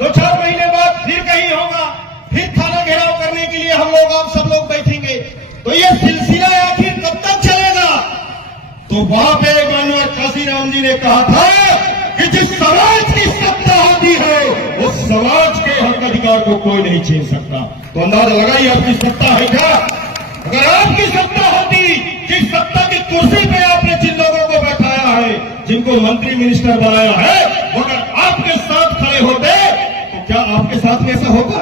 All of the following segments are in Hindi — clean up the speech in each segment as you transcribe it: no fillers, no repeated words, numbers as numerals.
2-4 महीने बाद फिर कहीं होगा, फिर थाना घेराव करने के लिए हम लोग आप सब लोग बैठेंगे। तो ये सिलसिला आखिर कब तक चलेगा? तो वहां पे माननीय काशीराम जी ने कहा था कि जिस समाज की सत्ता होती है उस समाज के हक अधिकार को कोई नहीं छीन सकता। तो अंदाजा लगाइए आपकी सत्ता है क्या? अगर आपकी सत्ता होती, जिस सत्ता की कुर्सी पे आपने जिन लोगों को बैठाया है, जिनको मंत्री मिनिस्टर बनाया है, वो अगर आपके साथ खड़े होते तो क्या आपके साथ में ऐसा होता?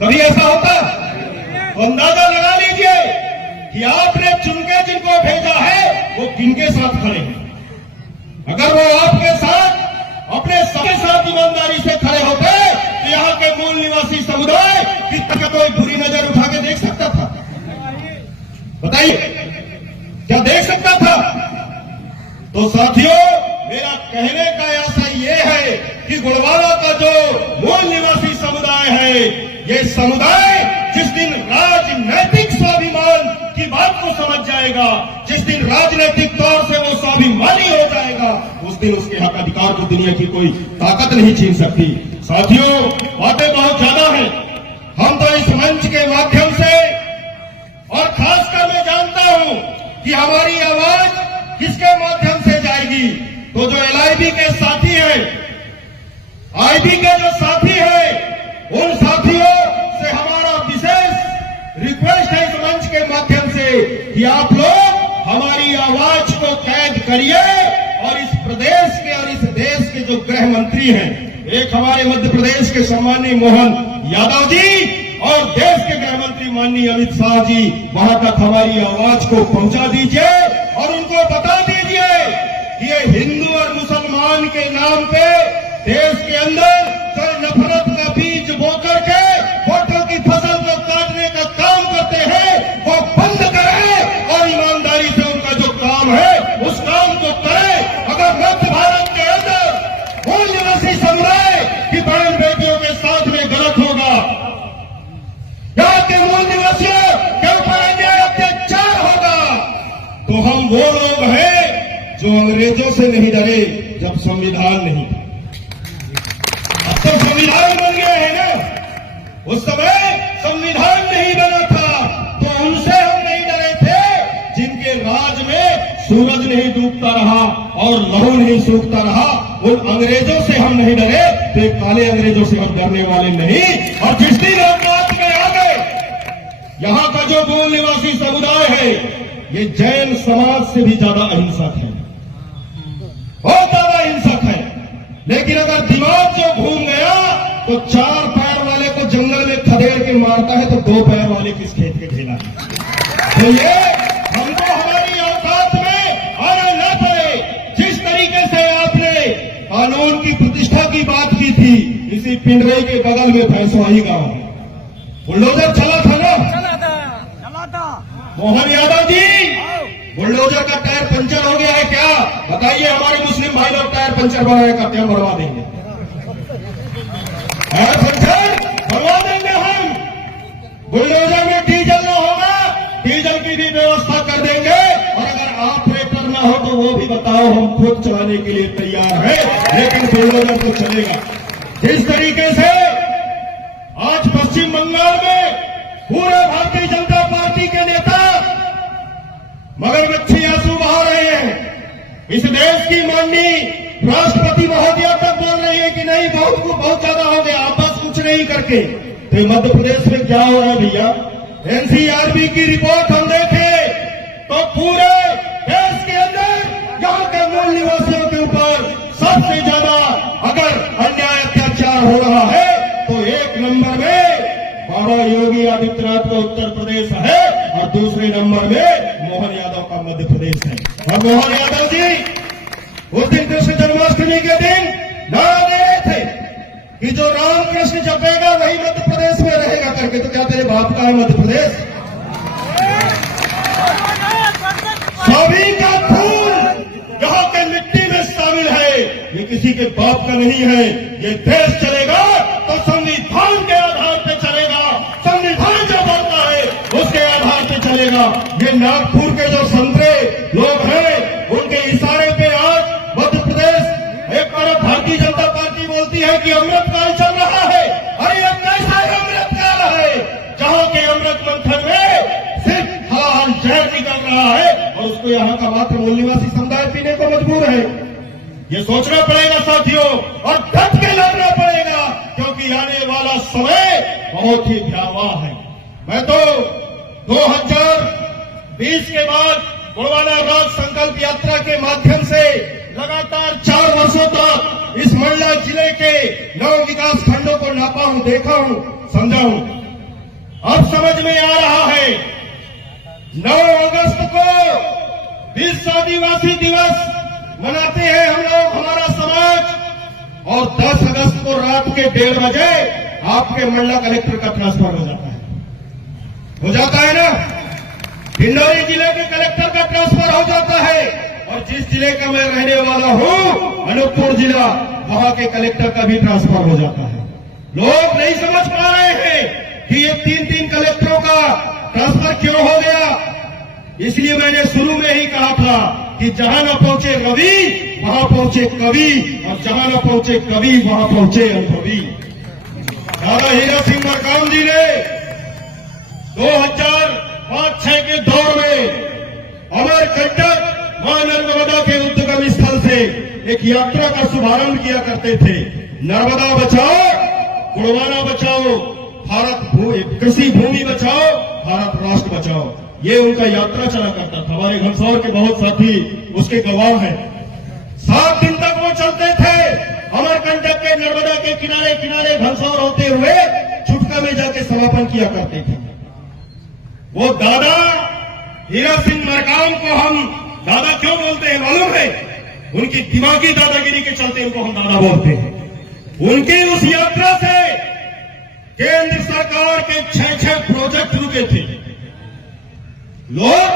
कभी ऐसा होता? तो अंदाजा लगा लीजिए कि आपने चुनके जिनको भेजा है वो किनके साथ खड़े हैं। अगर वो आपके साथ, अपने सबके साथ ईमानदारी से खड़े होते तो यहाँ के मूल निवासी समुदाय की तक कोई बुरी नजर उठा के देख सकता था? बताइए, क्या देख सकता था? तो साथियों, मेरा कहने का आशा ये है कि गुड़वाला का जो मूल निवासी समुदाय है, ये समुदाय जिस दिन राजनैतिक स्वाभिमान की बात को समझ जाएगा, जिस दिन राजनीतिक तौर से वो स्वाभिमानी हो जाएगा, उस दिन उसके हक अधिकार को दुनिया की कोई ताकत नहीं छीन सकती। साथियों, बातें बहुत ज्यादा हैं। हम तो इस मंच के माध्यम से, और खासकर मैं जानता हूं कि हमारी आवाज किसके माध्यम से जाएगी। तो जो एलआईबी के साथी हैं, आईबी के जो साथी हैं, उन साथियों से हमारा विशेष रिक्वेस्ट है इस मंच के माध्यम से कि आप लोग हमारी आवाज को कैद करिए और इस प्रदेश के और इस देश के जो गृह मंत्री हैं, एक हमारे मध्य प्रदेश के सम्माननीय मोहन यादव जी और देश के गृह मंत्री माननीय अमित शाह जी, वहां तक हमारी आवाज को पहुंचा दीजिए और उनको बता दीजिए कि ये हिंदू और मुसलमान के नाम पे देश के अंदर जो नफरत का बीज बो करके वोटों की फसल को काटने का काम करते हैं, वो बंद करें और ईमानदारी से उनका जो काम है उस काम को करें। अगर मध्य भारत के अंदर मूल निवासी समुदाय की बहन बेटियों के साथ में गलत होगा, यहाँ के मूल निवासियों के ऊपर अन्याय अत्याचार होगा, तो हम वो लोग हैं जो अंग्रेजों से नहीं डरे जब संविधान नहीं था। अब तो संविधान बन गया है ना, उस समय संविधान नहीं बना था तो उनसे हम नहीं डरे थे जिनके राज में सूरज नहीं डूबता रहा और लहू नहीं सूखता रहा। उन अंग्रेजों से हम नहीं डरे, तो एक काले अंग्रेजों से हम डरने वाले नहीं। और जिस दिन हम बात में आ गए, यहाँ का जो मूल निवासी समुदाय है ये जैन समाज से भी ज्यादा अहिंसक है, बहुत ज्यादा हिंसक है। लेकिन अगर दिमाग जो घूम गया तो 4 पैर वाले को जंगल में खदेड़ के मारता है तो 2 पैर वाले किस खेत के ढेला है। तो ये हमको हमारी औकात में आना न पड़े। जिस तरीके से आपने कानून की प्रतिष्ठा की बात की थी, इसी पिंडरई के बगल में भैंसवाही गांव बुलडोजर चला था ना, चला था मोहन यादव जी, बुलडोजर का टायर पंचर हो गया है क्या? बताइए, हमारे मुस्लिम भाई लोग टायर पंचर बनाया करते हैं, बनवा देंगे। टायर पंचर बनवा देंगे हम। बुलडोजर में डीजल न होगा, डीजल की भी व्यवस्था कर देंगे। और अगर ऑपरेटर न हो तो वो भी बताओ, हम खुद चलाने के लिए तैयार है, लेकिन बुलडोजर तो चलेगा। जिस तरीके से आज पश्चिम बंगाल में पूरे भारतीय जनता पार्टी के नेता मगरमच्छी आंसू बहा रहे हैं, इस देश की माननीय राष्ट्रपति महोदया तक बोल रही है कि नहीं बहुत ज्यादा हो गया, आप बस कुछ नहीं करके। तो मध्य प्रदेश में क्या हो रहा है भैया? एनसीआरबी की रिपोर्ट हम देखे तो पूरे देश के अंदर यहाँ के मूल निवासियों के ऊपर सबसे ज्यादा अगर अन्याय अत्याचार हो रहा है तो 1 नंबर में बाबा योगी आदित्यनाथ का उत्तर प्रदेश है और दूसरे नंबर में मोहन यादव का मध्य प्रदेश है। और मोहन यादव जी उस दिन कृष्ण जन्माष्टमी के दिन नारा दे रहे थे कि जो राम कृष्ण जपेगा वही मध्य प्रदेश में रहेगा करके। तो क्या तेरे बाप का है मध्य प्रदेश? सभी का खून यहाँ के मिट्टी में शामिल है, ये किसी के बाप का नहीं है। ये देश चलेगा तो संविधान के आधार पे चलेगा, संविधान जो बोलता है उसके आधार पे चलेगा। ये नागपुर के जो संतरे लोग हैं उनके इशारे पे आज मध्य प्रदेश एक तरफ भारतीय जनता पार्टी बोलती सोचती है कि अमृतकाल चल रहा है। अरे ये कैसा अमृतकाल है जहां के अमृत मंथन में सिर्फ हलाहल जहर निकल रहा है और उसको यहाँ का मात्र मूल निवासी समुदाय पीने को मजबूर है। ये सोचना पड़ेगा साथियों और डट के लड़ना पड़ेगा, क्योंकि आने वाला समय बहुत ही भयावह है। मैं तो 2020 के बाद गोंडवाना राज संकल्प यात्रा के माध्यम से लगातार 4 वर्षों तक इस मंडला जिले के 9 विकास खंडों को नापा हूं, देखा हूं, समझा हूं। अब समझ में आ रहा है 9 अगस्त को विश्व आदिवासी दिवस मनाते हैं हम लोग, हमारा समाज, और 10 अगस्त को रात के 1:30 बजे आपके मंडला कलेक्टर का ट्रांसफर हो जाता है ना। डिंडोरी जिले के कलेक्टर का ट्रांसफर हो जाता है, और जिस जिले का मैं रहने वाला हूं अनूपपुर जिला, वहां के कलेक्टर का भी ट्रांसफर हो जाता है। लोग नहीं समझ पा रहे हैं कि ये 3 कलेक्टरों का ट्रांसफर क्यों हो गया। इसलिए मैंने शुरू में ही कहा था कि जहां न पहुंचे रवि वहां पहुंचे कवि, और जहां न पहुंचे कवि वहां पहुंचे अनुभवी। दादा हीरा सिंह मरकाम जी ने 2005-6 के दौर में अमरकंटक मां नर्मदा के उद्गम स्थल से एक यात्रा का शुभारंभ किया करते थे। नर्मदा बचाओ, गोंडवाना बचाओ, भारत कृषि भूमि बचाओ, भारत राष्ट्र बचाओ, ये उनका यात्रा चला करता था। हमारे घमसौर के बहुत साथी उसके गवाह हैं। 7 दिन तक वो चलते थे, अमरकंटक के नर्मदा के किनारे किनारे घमसौर होते हुए छुटका में जाके समापन किया करते थे। वो दादा हीरा सिंह मरकाम को हम दादा क्यों बोलते हैं मालूम है? उनकी दिमागी दादागिरी के चलते उनको हम दादा बोलते हैं। उनकी उस यात्रा से केंद्र सरकार के 6 प्रोजेक्ट रुके थे। लोग,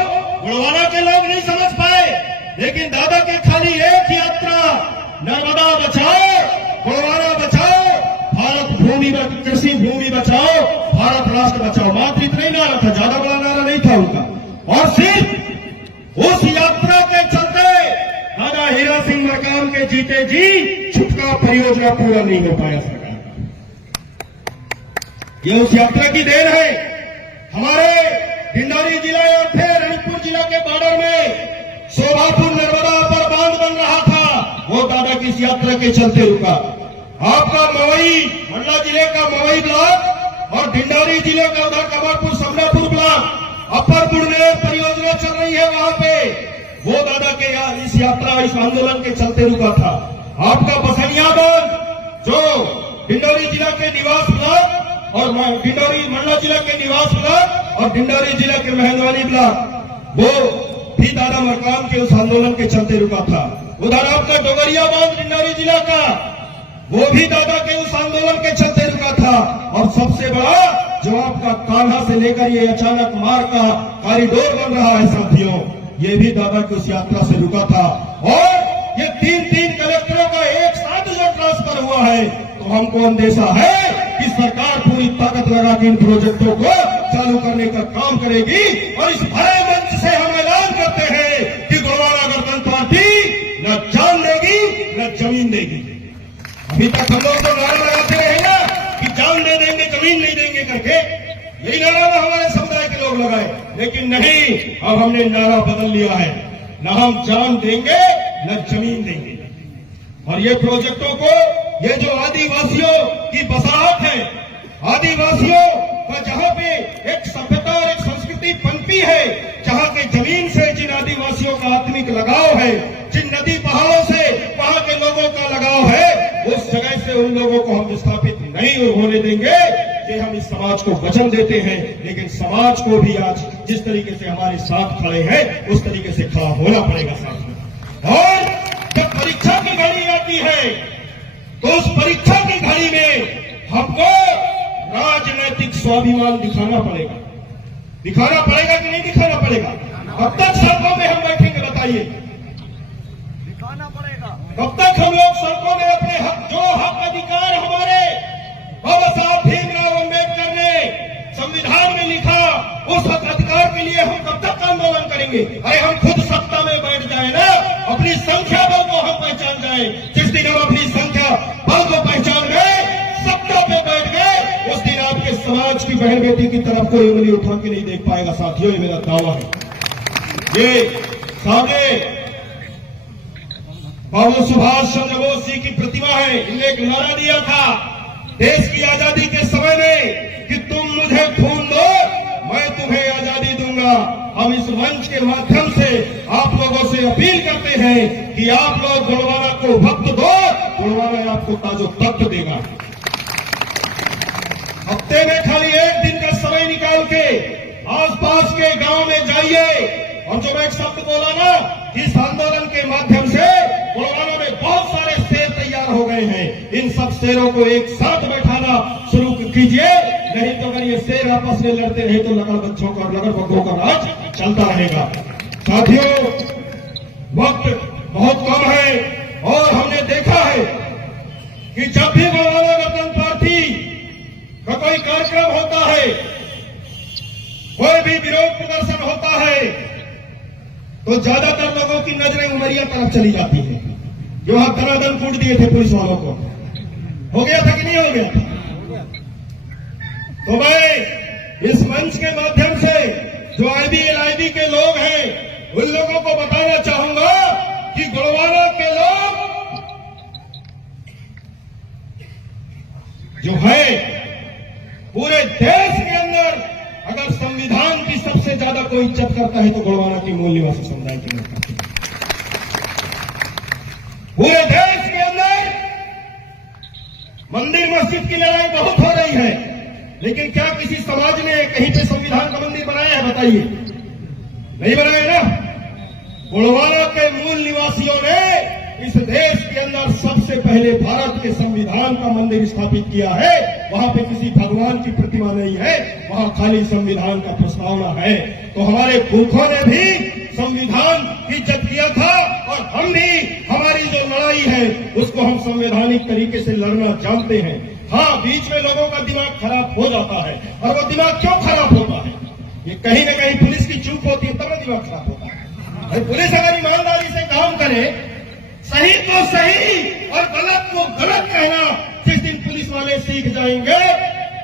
गोंडवाना के लोग नहीं समझ पाए, लेकिन दादा के खाली एक यात्रा, नर्मदा बचाओ, गोंडवाना बचाओ, भारत भूमि कृषि भूमि बचाओ, भारत राष्ट्र बचाओ, मात्र इतना ही नारा था, ज्यादा बड़ा नारा नहीं था उनका। और सिर्फ उस यात्रा के चलते दादा हीरा सिंह मरकाम के जीते जी छुटका परियोजना पूरा नहीं हो पाया सरकार का। ये उस यात्रा की देन है। हमारे डिंडोरी जिला और फिर अनूपपुर जिला के बॉर्डर में शोभापुर नर्मदा पर बांध बन रहा था, वो दादा की इस यात्रा के चलते रुका। आपका मवई, मंडला जिले का मवई ब्लॉक और डिंडोरी जिले का उधर कमरपुर समरापुर ब्लॉक अपर बुढ़नेर परियोजना चल रही है, वहां पे वो दादा के इस यात्रा इस आंदोलन के चलते रुका था। आपका बसनिया बांध जो डिंडोरी जिला के निवास ब्लॉक और डिंडोरी मंडला जिला के निवास ब्लॉक और डिंडोरी जिला के मेहंदवानी ब्लॉक, वो भी दादा मरकाम के उस आंदोलन के चलते रुका था। उधर आपका डोगरिया बांध डिंडोरी जिला का, वो भी दादा के उस आंदोलन के चलते रुका था। और सबसे बड़ा जो आपका कान्हा से लेकर ये अचानक मार का कॉरिडोर बन रहा है साथियों, ये भी दादा की उस यात्रा से रुका था। और ये 3 कलेक्टरों का एक साथ जो ट्रांसफर हुआ है, तो हमको अंदेशा है कि सरकार पूरी ताकत लगा के इन प्रोजेक्टों को चालू करने का काम करेगी। और इस भरे मंच से हम ऐलान करते हैं कि गोंडवाना गणतंत्र पार्टी न जान देगी न जमीन देगी। अभी तक हम लोग तो नारा लगाते रहे ना कि जान दे देंगे जमीन नहीं देंगे करके, यही नारा हमारे समुदाय के लोग लगाए, लेकिन नहीं, अब हमने नारा बदल लिया है, न हम जान देंगे न जमीन देंगे। और ये प्रोजेक्टों को, ये जो आदिवासियों की बसाहट है, आदिवासियों का जहां पे एक सभ्यता और एक संस्कृति पनपी है, जहां के जमीन से जिन आदिवासियों का आत्मिक लगाव है, जिन नदी पहाड़ों से वहां के लोगों का लगाव है, उस जगह से उन लोगों को हम विस्थापित नहीं होने देंगे। ये हम इस समाज को वचन देते हैं, लेकिन समाज को भी आज जिस तरीके से हमारे साथ खड़े हैं उस तरीके से खड़ा होना पड़ेगा साथ में। और जब परीक्षा की घड़ी आती है तो उस परीक्षा की घड़ी में हमको राजनैतिक स्वाभिमान दिखाना पड़ेगा कि नहीं दिखाना पड़ेगा? कब तक सड़कों में हम बैठेंगे बताइए? दिखाना पड़ेगा। कब तक हम लोग सड़कों में अपने हक, जो हक अधिकार हमारे बाबा साहब भीमराव अम्बेडकर ने संविधान में लिखा, उस हक अधिकार के लिए हम कब तक आंदोलन करेंगे? अरे हम खुद सत्ता में बैठ जाए ना, अपनी संख्या बल को हम पहचान जाए। जिस दिन हम अपनी संख्या बल को पहचान की बहन बेटी की तरफ कोई उंगली उठा के नहीं देख पाएगा। साथियों, ये मेरा दावा है। ये सामने बाबू सुभाष चंद्र बोस जी की प्रतिमा है। इन्होंने एक नारा दिया था देश की आजादी के समय में कि तुम मुझे खून दो, मैं तुम्हें आजादी दूंगा। हम इस मंच के माध्यम से आप लोगों से अपील करते हैं कि आप लोग गोलवाना को वक्त दो, गोलवाना आपको ताजो तख्त देगा। हफ्ते में खाली एक दिन का समय निकाल के आसपास के गांव में जाइए और जो मैं एक शब्द बोला ना, इस आंदोलन के माध्यम से गोलवाना में बहुत सारे शेर तैयार हो गए हैं। इन सब शेरों को एक साथ बैठाना शुरू कीजिए, नहीं तो अगर ये शेर आपस में लड़ते रहे तो लकड़ बच्चों का और लकड़ बग्गों का राज चलता रहेगा। साथियों, वक्त बहुत कम है और हमने देखा है कि जब भी गोलवाना गणतंत्र पार्टी का कोई कार्यक्रम होता है, कोई भी विरोध प्रदर्शन होता है, तो ज्यादातर लोगों की नजरें उमरिया तरफ चली जाती है। जो वहां दनादन कूट दिए थे पुलिस वालों को, हो गया था कि नहीं हो गया था? तो मैं इस मंच के माध्यम से जो IBLIB के लोग हैं उन लोगों को बताना चाहूंगा कि गोलवाना के लोग जो है पूरे देश के अंदर अगर संविधान की सबसे ज्यादा कोई इज्जत करता है तो गोलवाना की मूल निवासी समुदाय की लोग करते हैं। पूरे देश के अंदर मंदिर मस्जिद की लड़ाई बहुत हो रही है, लेकिन क्या किसी समाज ने कहीं पे संविधान का मंदिर बनाया है? बताइए, नहीं बनाया ना। गोलवाना के मूल निवासियों ने इस देश के अंदर सबसे पहले भारत के संविधान का मंदिर स्थापित किया है। वहां पे किसी भगवान की प्रतिमा नहीं है, वहां खाली संविधान का प्रस्तावना है। तो हमारे पुरखों ने भी संविधान की इज्जत किया था और हम भी हमारी जो लड़ाई है उसको हम संवैधानिक तरीके से लड़ना जानते हैं। हाँ, बीच में लोगों का दिमाग खराब हो जाता है, और वो दिमाग क्यों खराब होता है? ये कहीं न कहीं पुलिस की चूक होती है, तब दिमाग खराब होता है। अरे पुलिस अगर ईमानदारी से काम करे, सही को सही और गलत को गलत कहना जिस दिन पुलिस वाले सीख जाएंगे,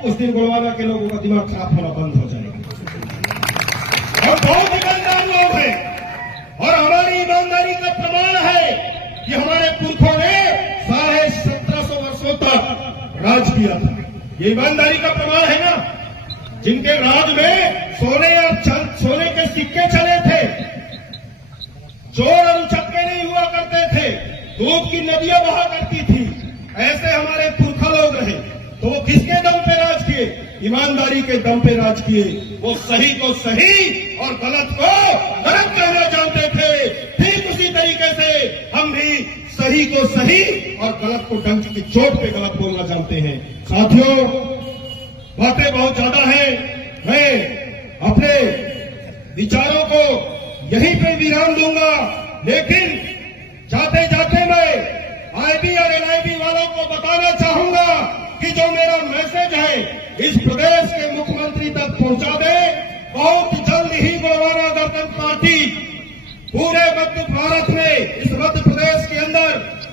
उस दिन गोलवाना के लोगों का दिमाग खराब होना बंद हो जाएगा। हम बहुत ईमानदार लोग हैं और हमारी ईमानदारी का प्रमाण है कि हमारे पुरखों ने 1750 वर्षों तक राज किया था। ये ईमानदारी का प्रमाण है ना। जिनके राज में सोने के सिक्के चले थे, चोर और उचक्के नहीं हुआ करते थे, दूध की नदियां बहा करती थी, ऐसे हमारे पुरखा लोग रहे। तो वो किसके दम पे राज किए? ईमानदारी के दम पे राज किए। वो सही को सही और गलत को गलत कहना जानते थे। ठीक उसी तरीके से हम भी सही को सही और गलत को डंक की चोट पे गलत बोलना जानते हैं। साथियों, बातें बहुत ज्यादा हैं, मैं अपने विचारों को यहीं पे विराम दूंगा, लेकिन जाते जाते मैं IB और LIB वालों को बताना चाहूंगा कि जो मेरा मैसेज है इस प्रदेश के मुख्यमंत्री तक पहुंचा दे। बहुत जल्द ही गोलवाना गणतंत्र पार्टी पूरे मध्य भारत में, इस मध्य प्रदेश के अंदर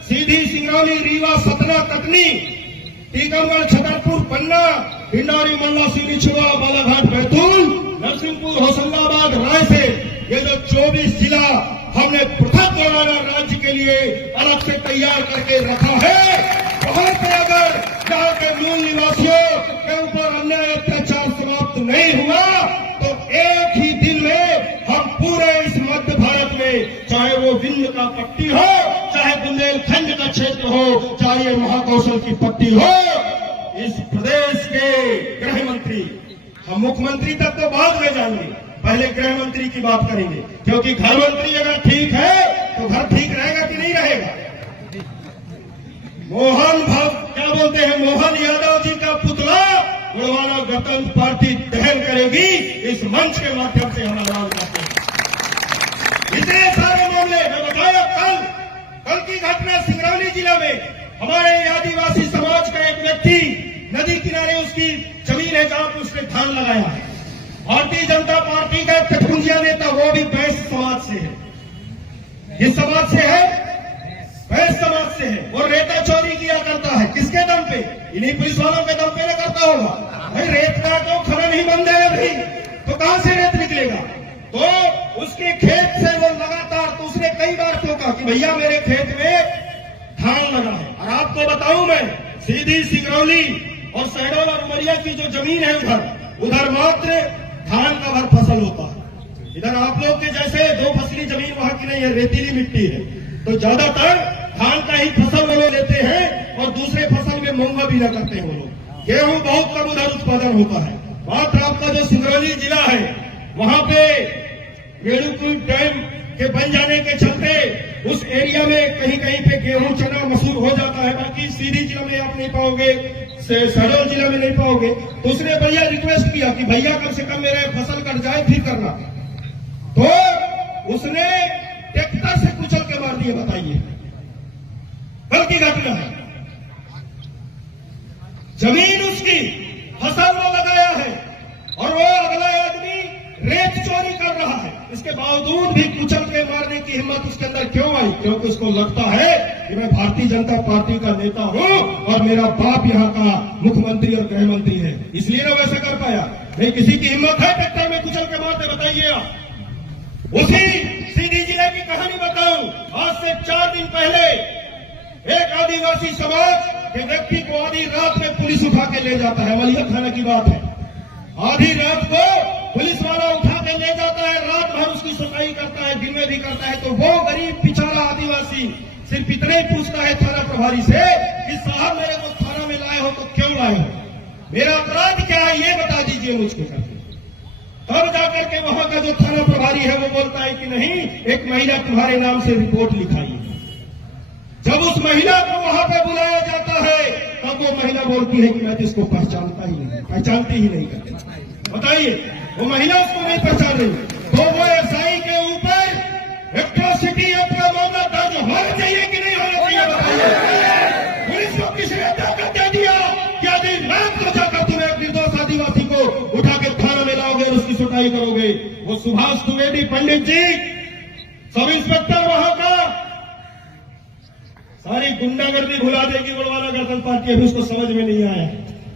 सीधी, सिंगरौली, रीवा, सतना, कटनी, टीकमगढ़, छतरपुर, पन्ना, भिंडारी, मंडला, सीधी, छिंदवाड़ा, बालाघाट, बैतूल, नरसिंहपुर, होशंगाबाद, रायसेन, ये जो 24 जिला हमने पृथक गोलवाना राज्य के लिए अलग से तैयार करके रखा है। वहां पे अगर यहाँ के मूल निवासियों के ऊपर अन्याय अत्याचार समाप्त नहीं हुआ तो एक ही दिन में हम पूरे इस मध्य भारत में, चाहे वो विंध्य का पट्टी हो, चाहे बुंदेलखंड का क्षेत्र हो, चाहे ये महाकौशल की पट्टी हो, इस प्रदेश के गृह मंत्री, हम मुख्यमंत्री तक तो बाद में जाएंगे, पहले गृह मंत्री की बात करेंगे, क्योंकि घर मंत्री अगर ठीक है तो घर ठीक रहेगा कि नहीं रहेगा? क्या बोलते हैं, मोहन यादव जी का पुतला गोलवाना गणतंत्र पार्टी दहन करेगी। इस मंच के माध्यम से हम ऐलान करते हैं। इतने सारे मामले मैं बताया, कल की घटना सिंगरौली जिला में हमारे आदिवासी समाज का एक व्यक्ति, नदी किनारे उसकी जमीन है जहां पर उसने धान लगाया है। भारतीय जनता पार्टी का कटपुंजिया नेता, वो भी बैस समाज से है। किस समाज से है? बैस समाज से है। और रेता चोरी किया करता है, किसके दम पे? इन्हीं पुलिस वालों के दम पे न करता होगा। भाई रेत का तो खनन ही बंद है अभी, तो कहां से रेत निकलेगा। तो उसके खेत से वो लगातार, तो उसने कई बार टोका कि भैया मेरे खेत में धान लगा है। और आपको बताऊं मैं, सीधी सिंगरौली और सहडोल और उमरिया की जो जमीन है उधर मात्र धान का भर फसल होता है। इधर आप लोग के जैसे दो फसली जमीन वहां की नहीं है, रेतीली मिट्टी है, तो ज्यादातर धान का ही फसल वो लोग लेते हैं और दूसरे फसल में मूंगा भी न करते हैं वो लोग। गेहूं बहुत कम उधर उत्पादन होता है। मात्र आपका जो सिंगरौली जिला है वहां पे रेणुकूट डैम के बन जाने के चलते उस एरिया में कहीं कहीं पे गेहूं चना मसूर हो जाता है, बाकी सीधी जिला में आप नहीं पाओगे, सहडोल जिला में नहीं पाओगे। तो उसने भैया रिक्वेस्ट किया कि भैया कम से कम मेरे फसल कट जाए फिर करना, तो उसने ट्रैक्टर से कुचल के मार दिए। बताइए, कल की घटना है। जमीन उसकी, फसल वो लगाया है और वो अगला आदमी रेत चोरी कर रहा है। इसके बावजूद भी कुचल के मारने की हिम्मत उसके अंदर क्यों आई? क्योंकि उसको लगता है कि मैं भारतीय जनता पार्टी का नेता हूं और मेरा बाप यहां का मुख्यमंत्री और गृह मंत्री है, इसलिए ना वैसा कर पाया। नहीं किसी की हिम्मत है ट्रैक्टर में कुचल के मारते? बताइए आप। उसी सीधी जिले की कहानी बताऊं। आज से 4 दिन पहले एक आदिवासी समाज के व्यक्ति को आधी रात में पुलिस उठा के ले जाता है। मलिया थाना की बात है। आधी रात को पुलिस वाला उठा के ले जाता है, रात भर उसकी सफाई करता है, दिन में भी करता है। तो वो गरीब पिछड़ा आदिवासी सिर्फ इतना ही पूछता है थाना प्रभारी से कि साहब मेरे को थाना में लाए हो तो क्यों लाए हो, मेरा अपराध क्या है ये बता दीजिए मुझको करके। तब जाकर के वहां का जो थाना प्रभारी है वो बोलता है कि नहीं, एक महिला तुम्हारे नाम से रिपोर्ट लिखाई है। जब उस महिला को वहां पे बुलाया जाता है तब वो महिला बोलती है कि मैं तो इसको पहचानती ही नहीं करती। बताइए, वो महिला उसको नहीं पहचान रही, तो वो एसआई के ऊपर एट्रोसिटी एक्ट का मामला दर्ज होना चाहिए कि नहीं होना चाहिए? बताइए। पुलिस को किसने ताकत दे दिया कि आधी रात को जाकर तुम एक निर्दोष आदिवासी को उठा के थाना में लाओगे और उसकी सुनवाई करोगे? वो सुभाष द्विवेदी पंडित जी, सब इंस्पेक्टर वहां का, सारी गुंडागर्दी भुला देगी गोलवाला गणतंत्र पार्टी, अभी उसको समझ में नहीं आया।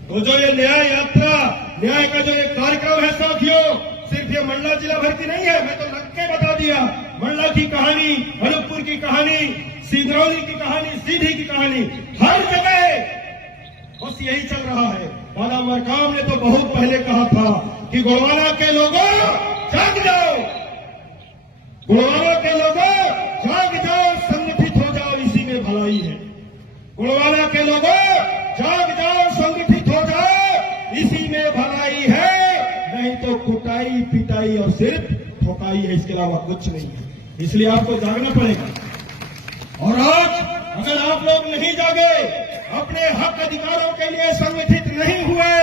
तो जो ये न्याय यात्रा, न्याय का जो ये कार्यक्रम है साथियों, सिर्फ ये मंडला जिला भर की नहीं है, मैं तो लग के बता दिया। मंडला की कहानी, अनूपपुर की कहानी, सिंगरौली की कहानी, सीधी की कहानी, हर जगह बस यही चल रहा है। दादा मरकाम ने तो बहुत पहले कहा था कि गोलवाला के लोगों जाग जाओ, गोलवाला के लोगों जाग जाओ, संगठित हो जाओ, इसी में भलाई है। गोलवाला के लोगों जाग जाओ, संगठित हो जाओ, इसी में भलाई है, नहीं तो कुटाई पिटाई और सिर्फ ठोकाई है, इसके अलावा कुछ नहीं है। इसलिए आपको जागना पड़ेगा। और आज अगर आप लोग नहीं जागे, अपने हक अधिकारों के लिए संगठित नहीं हुए,